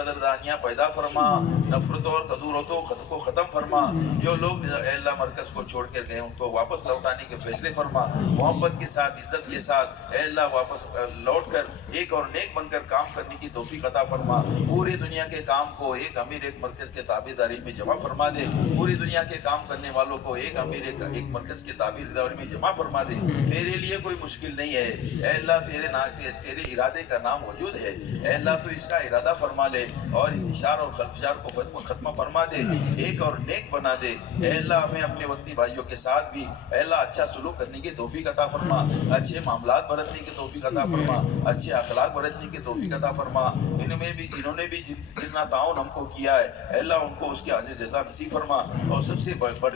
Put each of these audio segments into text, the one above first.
قدردانیاں پیدا فرما، نفرتوں اور کدورتوں کو ختم فرما۔ جو لوگ اے اللہ مرکز کو چھوڑ کر گئے ان کو واپس لوٹانے کے فیصلے فرما، محبت کے ساتھ، عزت کے ساتھ اے اللہ واپس لوٹ کر ایک اور نیک بن کر کام کرنے کی توفیق عطا فرما۔ پوری دنیا کے کام کو ایک امیر ایک مرکز کے تابعداری میں جمع فرما دے، پوری دنیا کے کام کرنے والوں کو ایک امیر ایک مرکز کے تابعداری میں جمع فرما دے۔ تیرے لیے کوئی مشکل نہیں ہے اے اللہ، تیرے ارادے کا نام موجود ہے اے اللہ، تو اس کا ارادہ فرما لے اور انتشار اور خلفشار کو ختم فرما دے، ایک اور نیک بنا دے اے اللہ۔ ہمیں اپنے وطنی بھائیوں کے ساتھ بھی اے اللہ اچھا سلوک کرنے کی توفیق عطا فرما، اچھے معاملات برتنے کی توفیق عطا فرما، اچھے اخلاق برتنے کی توفیق عطا فرما۔ انہوں نے بھی جتنا تعاون ہم کو کیا ہے اے اللہ ان کو اس کی اجر جزا نصیب فرما، اور سب سے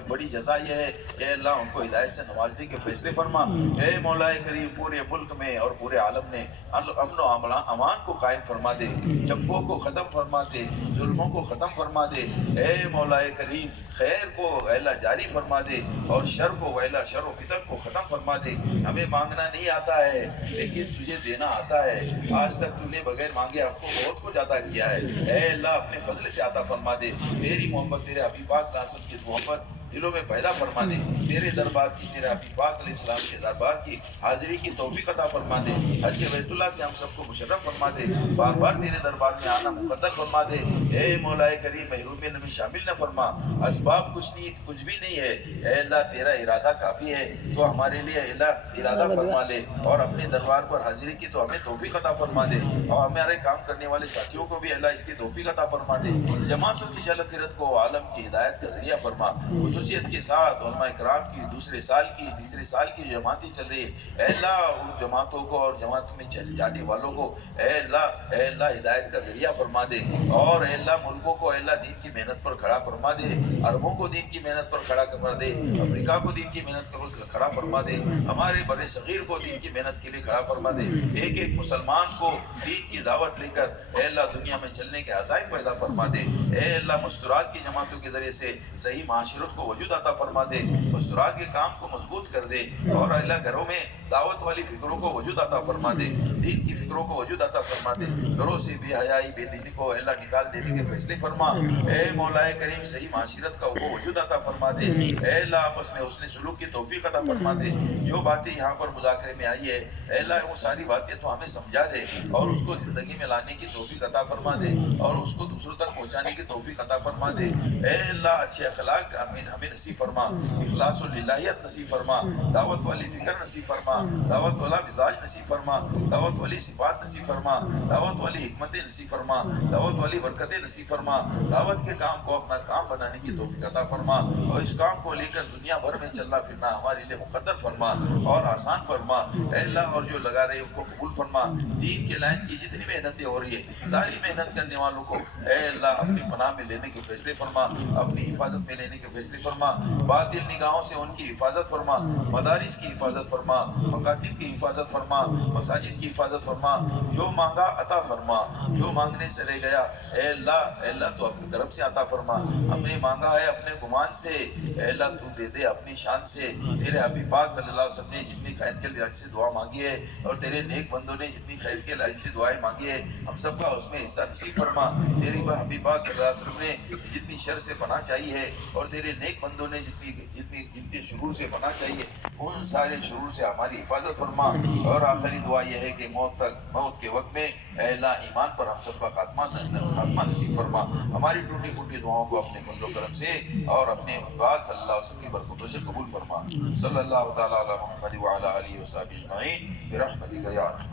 بڑی جزا یہ ہے کہ اے اللہ ان کو ہدایت سے نوازنے کے فیصلے فرما۔ اے مولا کریم، پورے ملک میں اور پورے عالم میں امن و امان کو قائم فرما دے، جنگوں کو ختم فرما دے، ظلموں کو ختم فرما دے اے مولا کریم، خیر کو اے اللہ جاری فرما دے اور شر کو اے اللہ شر و فتن کو ختم فرما دے۔ ہمیں مانگنا نہیں آتا ہے لیکن تجھے دینا آتا ہے، آج تک تو نے بغیر مانگے ہم کو بہت کچھ عطا کیا ہے اے اللہ، اپنے فضل سے عطا فرما دے۔ تیری محبت، تیرے حبیب پاک صلی اللہ علیہ وسلم کی محبت دلوں میں پیدا فرما دے، تیرے دربار کی، تیرے حبیب پاک علیہ السلام کے دربار کی حاضری کی توفیق عطا فرما دے۔ حج بیت اللہ سے ہم سب کو مشرف فرما دے، بار بار تیرے دربار میں آنا مقدر فرما دے اے مولا کریم، محروم نمی شامل نہ فرما۔ اسباب کچھ بھی نہیں ہے اے اللہ، تیرا ارادہ کافی ہے، تو ہمارے لیے اے اللہ ارادہ فرما لے اور اپنے دربار پر حاضری کی تو ہمیں توفیق عطا فرما دے، اور ہمارے کام کرنے والے ساتھیوں کو بھی اللہ اس کی توفیق عطا فرما دے۔ جماعتوں کی جلد فرت کو عالم کی ہدایت کا ذریعہ فرما، خصوصیت کے ساتھ علماء اکرام کی دوسرے سال کی تیسرے سال کی جو جماعتیں چل رہی ہے اے اللہ، ان جماعتوں کو اور جماعتوں میں جانے والوں کو اے اللہ ہدایت کا ذریعہ فرما دے، اور اے اللہ ملکوں کو اے اللہ دین کی محنت پر کھڑا فرما دے، عربوں کو دین کی محنت پر کھڑا کر دے، افریقہ کو دین کی محنت پر کھڑا فرما دے، ہمارے بر صغیر کو دین کی محنت کے لیے کھڑا فرما دے، ایک ایک مسلمان کو دین کی دعوت لے کر اے اللہ دنیا میں چلنے کے عزائم پیدا فرما دے اے اللہ۔ مستورات کی جماعتوں کے ذریعے سے صحیح معاشرت کو وجود عطا فرما دے، مستورات کے کام کو مضبوط کر دے، اور اللہ گھروں میں دعوت والی فکروں کو وجود عطا فرما دے، دین کی فکروں کو وجود عطا فرما دے، گھروں سے بے حیائی بے دینی کو اللہ نکال دینے کے فیصلے فرما اے مولا کریم، صحیح معاشرت کا وہ وجود عطا فرما دے اے اللہ، آپس میں حسن سلوک کی توفیق عطا فرما دے۔ جو باتیں یہاں پر مذاکرے میں آئی ہے اے اللہ وہ ساری باتیں تو ہمیں سمجھا دے اور اس کو زندگی میں لانے کی توفیق عطا فرما دے اور اس کو دوسروں تک پہنچانے کی توفیق عطا فرما دے اے اللہ۔ اچھے اخلاق ہمیں نصیب فرما، اخلاص و للہیت نصیب فرما، دعوت والی فکر نصیب فرما، دعوت والا مزاج نصیب فرما، دعوت والی صفات نصیب فرما، دعوت والی حکمتیں نصیب فرما، دعوت والی برکتیں نصیب فرما، دعوت کے کام کو اپنا کام بنانے کی توفیق عطا فرما، اور اس کام کو لے کر دنیا بھر میں چلنا پھرنا ہمارے لیے مقدر فرما اور آسان فرما اے اللہ۔ اور جو لگا رہے ان کو قبول فرما، دین کے لائن کی جتنی محنتیں ہو رہی ہے ساری محنت کرنے والوں کو اے اللہ اپنی پناہ میں لینے کے فیصلے فرما، اپنی حفاظت میں لینے کے فیصلے فرما، باطل نگاہوں سے ان کی حفاظت فرما، مدارس کی حفاظت فرما، مکاتب کی حفاظت فرما، مساجد کی حفاظت فرما، جو مانگا عطا فرما، جو مانگنے سے رہ گیا اے اللہ تو اپنے کرم سے عطا فرما، ہم نے مانگا ہے اپنے گمان سے اے اللہ تو دے دے اپنی شان سے۔ تیرے حبیب پاک صلی اللہ علیہ وسلم نے جتنی خیر کے لائن سے دعا مانگی ہے اور تیرے نیک بندوں نے جتنی خیر کے لائن سے دعائیں مانگی ہے ہم سب کا اس میں حصہ نصیب فرما۔ تیری حبیب پاک صلی اللہ علیہ وسلم نے جتنی شر سے پناہ چاہیے ہے اور تیرے نیک بندوں نے جتنی شرور سے پناہ چاہیے ان سارے شرور سے ہماری حفاظت فرما۔ اور آخری دعا یہ ہے کہ موت کے وقت میں اے اللہ ایمان پر ہم سب کا خاتمہ نصیب فرما۔ ہماری ٹوٹی پھوٹی دعاؤں کو اپنے فضل و کرم سے اور اپنے پاک صلی اللہ علیہ وسلم کی برکتوں سے قبول فرما۔ صلی اللہ تعالی علی محمد وعلی آلہ وصحبہ اجمعین برحمتک یا ارحم